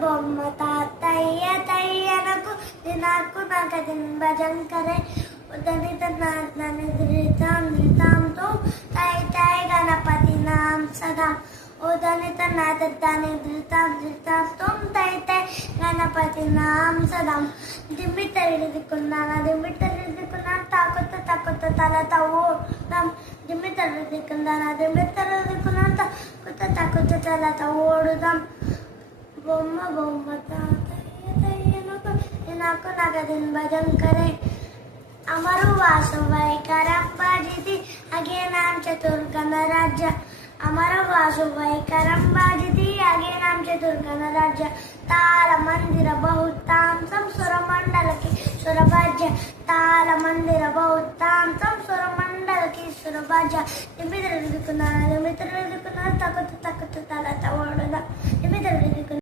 బొమ్మ తాతయ్య తయ్యనకు దినాకు నగదిన్ భజంకరే ఉదనిత నిద్రితాం నితాంతో తై తై గణపతి నాం సదా ఉదనిత నిద్రితాం నితాంతో తై తై గణపతి నాం సదా దిమ్మిట దిద్దుకున్నాను తాకొత్త తక్కువ తల తవ్వడం దిమ్మిట దిద్దుకున్నాను తక్కువ తల తవ్వడుదాం బొమ్మ తాతయ్యనకు నాకు నగదిన్ భజంకరే అమరు వాసు వైకరంబాజితి అగే నాం చతుర్గణ రాజ్య అమరు వాసు వైకరంబాజితి అగే నాం చతుర్గణ రాజ్య తాళ మందిర బహుతాంసం సురమండలకి సురభాజ్య తాళ మందిర బహుతాంసం సురమండలకి సురభాజ్య నిమిత్రుకున్నాను తక్కువ తల తవడుదా నిమిత్రుకున్నాను